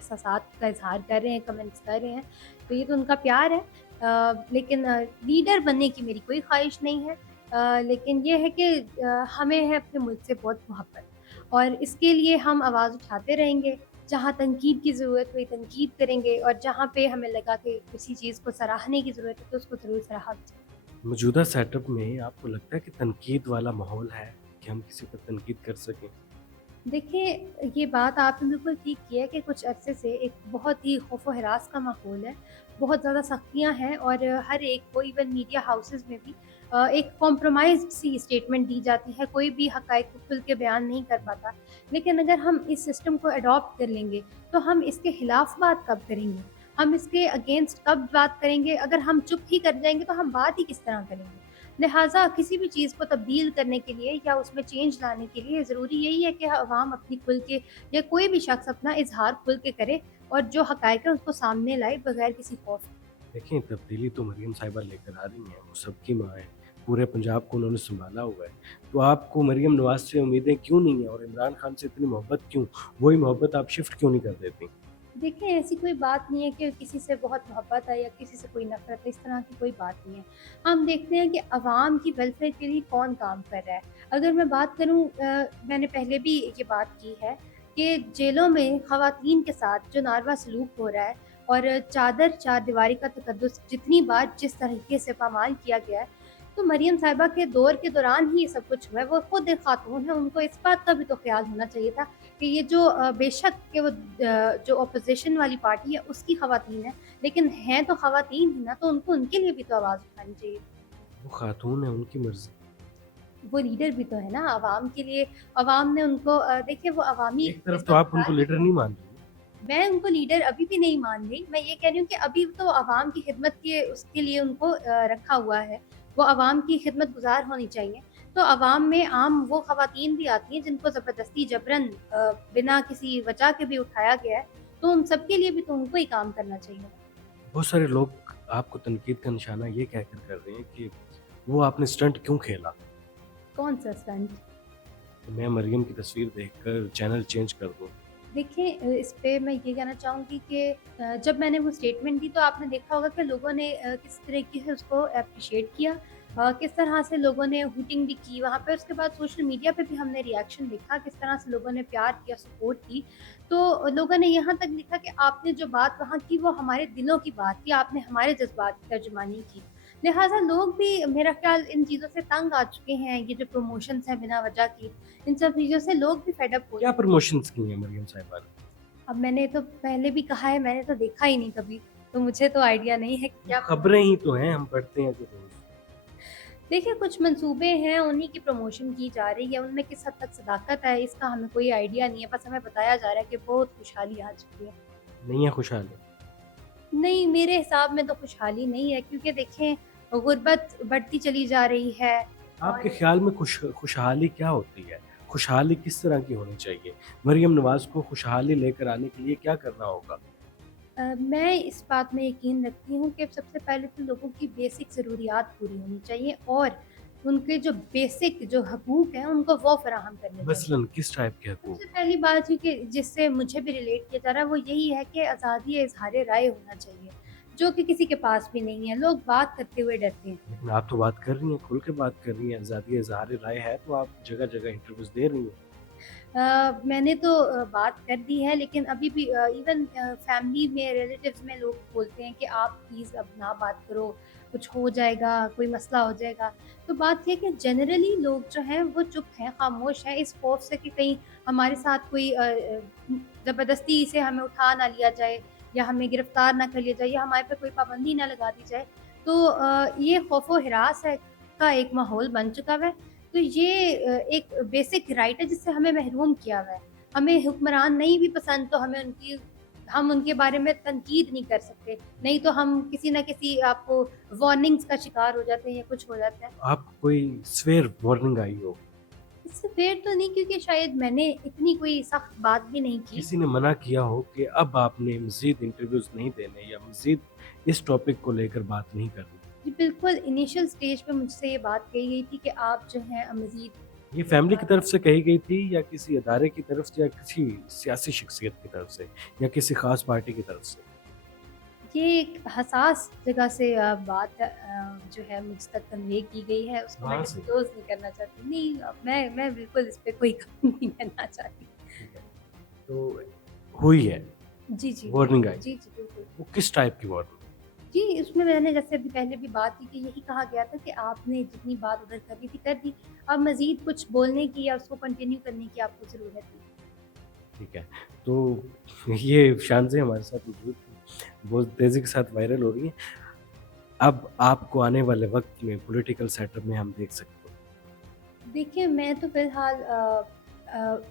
احساسات کا اظہار کر رہے ہیں، کمنٹس کر رہے ہیں، تو یہ تو ان کا پیار ہے، لیکن لیڈر بننے کی میری کوئی خواہش نہیں ہے، لیکن یہ ہے کہ ہمیں ہے اپنے ملک سے بہت محبت، اور اس کے لیے ہم آواز اٹھاتے رہیں گے، جہاں تنقید کی ضرورت ہوئی تنقید کریں گے، اور جہاں پہ ہمیں لگا کہ کسی چیز کو سراہنے کی ضرورت ہے تو اس کو ضرور سراہا جائے۔ موجودہ سیٹ اپ میں آپ کو لگتا ہے کہ تنقید والا ماحول ہے کہ ہم کسی پر تنقید کر سکیں؟ دیکھیے، یہ بات آپ نے بالکل ٹھیک کی ہے کہ کچھ عرصے سے ایک بہت ہی خوف و ہراس کا ماحول ہے، بہت زیادہ سختیاں ہیں، اور ہر ایک کو ایون میڈیا ہاؤسز میں بھی ایک کمپرومائز سی اسٹیٹمنٹ دی جاتی ہے، کوئی بھی حقائق کو کھل کے بیان نہیں کر پاتا، لیکن اگر ہم اس سسٹم کو اڈاپٹ کر لیں گے تو ہم اس کے خلاف بات کب کریں گے، ہم اس کے اگینسٹ کب بات کریں گے؟ اگر ہم چپ ہی کر جائیں گے تو ہم بات ہی کس طرح کریں گے؟ لہٰذا کسی بھی چیز کو تبدیل کرنے کے لیے یا اس میں چینج لانے کے لیے ضروری یہی ہے کہ عوام اپنی کھل کے، یا کوئی بھی شخص اپنا اظہار کھل کے کرے، اور جو حقائق ہے اس کو سامنے لائے بغیر کسی خوف کے۔ دیکھیں، تبدیلی تو مریم صاحبہ لے کر آ رہی ہیں، وہ سب کی ماں ہے، پورے پنجاب کو انہوں نے سنبھالا ہوا ہے، تو آپ کو مریم نواز سے امیدیں کیوں نہیں ہیں اور عمران خان سے اتنی محبت کیوں؟ وہی محبت آپ شفٹ کیوں نہیں کر دیتی؟ دیکھیں، ایسی کوئی بات نہیں ہے کہ کسی سے بہت محبت ہے یا کسی سے کوئی نفرت ہے، اس طرح کی کوئی بات نہیں ہے۔ ہم دیکھتے ہیں کہ عوام کی ویلفیئر کے لیے کون کام کر رہا ہے۔ اگر میں بات کروں، میں نے پہلے بھی یہ بات کی ہے کہ جیلوں میں خواتین کے ساتھ جو ناروا سلوک ہو رہا ہے، اور چار دیواری کا تقدس جتنی بار جس طریقے سے پامال کیا گیا ہے، تو مریم صاحبہ کے دور کے دوران ہی یہ سب کچھ ہوا ہے۔ وہ خود ایک خاتون ہے، ان کو اس بات کا بھی تو خیال ہونا چاہیے تھا کہ یہ جو بے شک کہ وہ جو اپوزیشن والی پارٹی ہے اس کی خواتین ہیں، لیکن ہیں تو خواتین ہی نا، تو ان کو ان کے لیے بھی تو آواز اٹھانی چاہیے۔ وہ خاتون ہے، ان کی مرضی۔ وہ لیڈر بھی تو ہے نا عوام کے لیے، عوام نے ان کو دیکھیے وہ عوامی ایک طرف تو آپ ان کو لیڈر نہیں مان رہی۔ میں ان کو لیڈر ابھی بھی نہیں مان رہی، میں یہ کہہ رہی ہوں کہ ابھی تو عوام کی خدمت کے اس کے لیے ان کو رکھا ہوا ہے، وہ عوام کی خدمت گزار ہونی چاہیے۔ تو عوام میں عام وہ خواتین بھی آتی ہیں جن کو زبردستی جبرن بنا کسی وجہ کے بھی اٹھایا گیا ہے، تو ان سب کے لیے بھی تو ان کو ہی کام کرنا چاہیے۔ بہت سارے لوگ آپ کو تنقید کا نشانہ یہ کہہ کر رہے ہیں کہ وہ آپ نے اسٹنٹ کیوں کھیلا؟ کون سا اسٹنٹ؟ میں مریم کی تصویر دیکھ کر چینل چینج کر دوں؟ دیکھیں، اس پہ میں یہ کہنا چاہوں گی کہ جب میں نے وہ اسٹیٹمنٹ دی تو آپ نے دیکھا ہوگا کہ لوگوں نے کس طریقے سے اس کو اپریشیٹ کیا، کس طرح سے لوگوں نے ہوٹنگ بھی کی وہاں پہ، اس کے بعد سوشل میڈیا پہ بھی ہم نے ریئیکشن دیکھا کس طرح سے لوگوں نے پیار کیا، سپورٹ کی، تو لوگوں نے یہاں تک لکھا کہ آپ نے جو بات وہاں کی وہ ہمارے دلوں کی بات کی، آپ نے ہمارے جذبات کی ترجمانی کی۔ لہٰذا لوگ بھی میرا خیال ان چیزوں سے تنگ آ چکے ہیں، یہ جو پروموشنز ہیں بنا وجہ کی، ان سب چیزوں سے لوگ بھی فیڈ اپ ہو کیا پروموشنز کی ہیں مریم صاحبہ نے؟ اب میں نے تو پہلے بھی کہا ہے، میں نے تو دیکھا ہی نہیں کبھی، تو مجھے تو آئیڈیا نہیں ہے کہ کیا خبریں ہی تو ہیں، ہم پڑھتے ہیں تو روز۔ دیکھیں کچھ منصوبے ہیں، انہی کی پروموشن کی جا رہی ہے، ان میں کس حد تک صداقت ہے اس کا ہمیں کوئی آئیڈیا نہیں ہے، بس ہمیں بتایا جا رہا ہے کہ بہت خوشحالی آ چکی ہے۔ نہیں ہے خوشحالی؟ نہیں، میرے حساب میں تو خوشحالی نہیں ہے، کیونکہ دیکھیں غربت بڑھتی چلی جا رہی ہے۔ آپ کے خیال میں خوشحالی کیا ہوتی ہے؟ خوشحالی کس طرح کی ہونی چاہیے؟ مریم نواز کو خوشحالی لے کر آنے کے لیے کیا کرنا ہوگا؟ میں اس بات میں یقین رکھتی ہوں کہ سب سے پہلے تو لوگوں کی بیسک ضروریات پوری ہونی چاہیے، اور ان کے جو بیسک جو حقوق ہیں ان کو وہ فراہم کرنے چاہیے۔ مثلاً کس ٹائپ کے سب حقوق؟ سے پہلی بات یہ کہ جس سے مجھے بھی ریلیٹ کیا جا رہا ہے وہ یہی ہے کہ آزادی اظہار رائے ہونا چاہیے، جو کہ کسی کے پاس بھی نہیں ہے، لوگ بات کرتے ہوئے ڈرتے ہیں۔ لیکن آپ تو بات کر رہی ہیں، کھل کے بات کر رہی ہیں، آزادی اظہار رائے ہے تو آپ جگہ جگہ انٹرویوز دے رہی ہیں۔ میں نے تو بات کر دی ہے، لیکن ابھی بھی ایون فیملی میں ریلیٹیوز میں لوگ بولتے ہیں کہ آپ پلیز اب نہ بات کرو، کچھ ہو جائے گا، کوئی مسئلہ ہو جائے گا۔ تو بات یہ کہ جنرلی لوگ جو ہیں وہ چپ ہیں، خاموش ہیں، اس خوف سے کہ کہیں ہمارے ساتھ کوئی زبردستی سے ہمیں اٹھا نہ لیا جائے، یا ہمیں گرفتار نہ کر لیا جائے، یا ہمارے پہ کوئی پابندی نہ لگا دی جائے۔ تو یہ خوف و ہراس ہے کا ایک ماحول بن چکا ہے۔ تو یہ ایک بیسک رائٹ ہے جس سے ہمیں محروم کیا ہوا ہے۔ ہمیں حکمران نہیں بھی پسند تو ہم ان کے بارے میں تنقید نہیں کر سکتے، نہیں تو ہم کسی نہ کسی آپ کو وارننگز کا شکار ہو جاتے ہیں یا کچھ ہو جاتا ہے۔ آپ کو کوئی سویر وارننگ آئی ہو؟ اس سے فیر تو نہیں، کیونکہ شاید میں نے اتنی کوئی سخت بات بھی نہیں کی۔ کسی نے منع کیا ہو کہ اب آپ نے مزید انٹرویوز نہیں دینے یا مزید اس ٹاپک کو لے کر بات نہیں کرنی؟ جی بالکل، انیشل سٹیج پہ مجھ سے یہ بات کہی گئی تھی کہ آپ جو ہیں مزید یہ فیملی کی طرف سے کہی گئی تھی یا کسی ادارے کی طرف سے یا کسی سیاسی شخصیت کی طرف سے یا کسی خاص پارٹی کی طرف سے؟ یہ ایک حساس جگہ سے بات جو ہے مجھ تک کنوے کی گئی ہے، اس کو میں وہاں سے ڈسکلوز نہیں کرنا چاہتی. نہیں میں بالکل اس پہ کوئی کام نہیں کرنا چاہتی. ٹھیک ہے، تو ہوئی ہے جی جی وارننگ آئی، جی جی بالکل. وہ کس ٹائپ کی وارننگ؟ جی اس میں نے جیسے ابھی پہلے بھی بات کی کہ یہی کہا گیا تھا کہ آپ نے جتنی بات ادھر کرنی تھی کر دی، اب مزید کچھ بولنے کی یا اس کو کنٹینیو کرنے کی آپ کو ضرورت نہیں. ٹھیک ہے، تو یہ شانزیں ہمارے ساتھ موجود ہیں، بہت تیزی کے ساتھ وائرل ہو رہی ہیں. اب آپ کو آنے والے وقت میں پولیٹیکل سیٹ اپ میں ہم دیکھ سکتے ہیں؟ دیکھیے میں تو فی الحال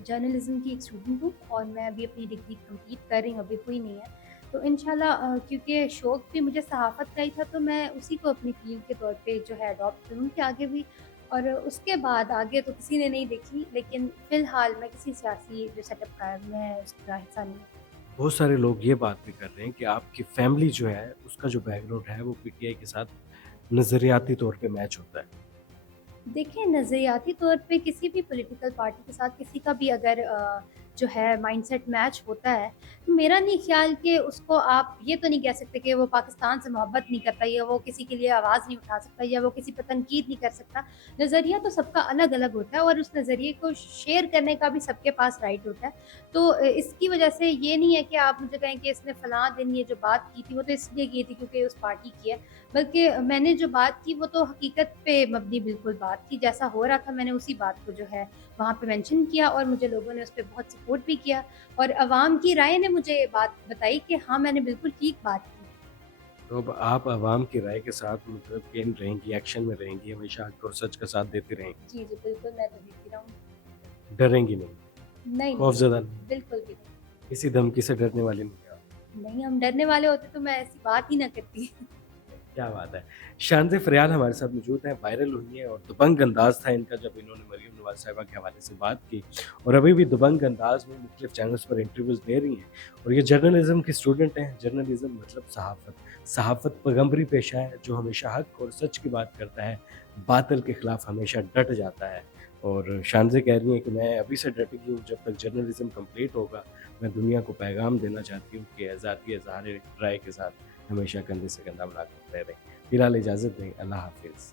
جرنلزم کی ایک اسٹوڈنٹ ہوں اور میں ابھی اپنی ڈگری کمپلیٹ کر رہی ہوں، ابھی کوئی نہیں ہے. تو انشاءاللہ کیونکہ شوق بھی مجھے صحافت کا ہی تھا تو میں اسی کو اپنی فیلڈ کے طور پہ جو ہے اڈاپٹ کروں کہ آگے بھی. اور اس کے بعد آگے تو کسی نے نہیں دیکھی، لیکن فی الحال میں کسی سیاسی جو سیٹ اپ کا ہے میں اس کا حصہ نہیں ہوں. بہت سارے لوگ یہ بات بھی کر رہے ہیں کہ آپ کی فیملی جو ہے اس کا جو بیک گراؤنڈ ہے وہ پی ٹی آئی کے ساتھ نظریاتی طور پہ میچ ہوتا ہے. دیکھیں نظریاتی طور پہ کسی بھی پولیٹیکل پارٹی کے ساتھ کسی کا بھی اگر جو ہے مائنڈ سیٹ میچ ہوتا ہے تو میرا نہیں خیال کہ اس کو آپ یہ تو نہیں کہہ سکتے کہ وہ پاکستان سے محبت نہیں کرتا یا وہ کسی کے لیے آواز نہیں اٹھا سکتا یا وہ کسی پہ تنقید نہیں کر سکتا. نظریہ تو سب کا الگ الگ ہوتا ہے اور اس نظریے کو شیئر کرنے کا بھی سب کے پاس رائٹ ہوتا ہے. تو اس کی وجہ سے یہ نہیں ہے کہ آپ مجھے کہیں کہ اس نے فلاں دن یہ جو بات کی تھی وہ تو اس لیے کی تھی کیونکہ اس پارٹی کی ہے، بلکہ میں نے جو بات کی وہ تو حقیقت پہ مبنی بالکل بات تھی. جیسا ہو رہا تھا میں نے اسی بات کو جو ہے وہاں پہ مینشن کیا اور مجھے لوگوں نے اس پہ بہت سپورٹ بھی کیا اور عوام کی رائے نے مجھے یہ بات بتائی کہ ہاں میں نے بالکل ٹھیک بات کی. تو اب آپ عوام کی رائے کے ساتھ مطلب گیم رہیں گی، ایکشن میں رہیں گی، ہمیشہ حق اور سچ کا ساتھ دیتی رہیں گی، جی جی بالکل میں تو دیکھتی رہوں. ڈریں گی نہیں، نہیں خوف زدہ نہیں نہیں، بالکل بھی نہیں. کسی دھمکی سے ڈرنے والی نہیں آپ؟ نہیں ہم ڈرنے والے ہوتے تو میں ایسی بات ہی نہ کرتی. کیا بات ہے. شانزیں فریال ہمارے ساتھ موجود ہیں، وائرل ہوئی ہیں اور دبنگ انداز تھا ان کا جب انہوں نے مریم نواز صاحبہ کے حوالے سے بات کی اور ابھی بھی دبنگ انداز میں مختلف چینلز پر انٹرویوز دے رہی ہیں. اور یہ جرنلزم کی اسٹوڈنٹ ہیں. جرنلزم مطلب صحافت پیغمبری پیشہ ہے جو ہمیشہ حق اور سچ کی بات کرتا ہے، باطل کے خلاف ہمیشہ ڈٹ جاتا ہے. اور شانزیں کہہ رہی ہیں کہ میں ابھی سے ڈٹی ہوں، جب تک جرنلزم کمپلیٹ ہوگا میں دنیا کو پیغام دینا چاہتی ہوں کہ آزادی اظہار رائے کے ساتھ ہمیشہ کندھے سے کندھا ملا کر رہیں. فی الحال اجازت دیں، اللہ حافظ.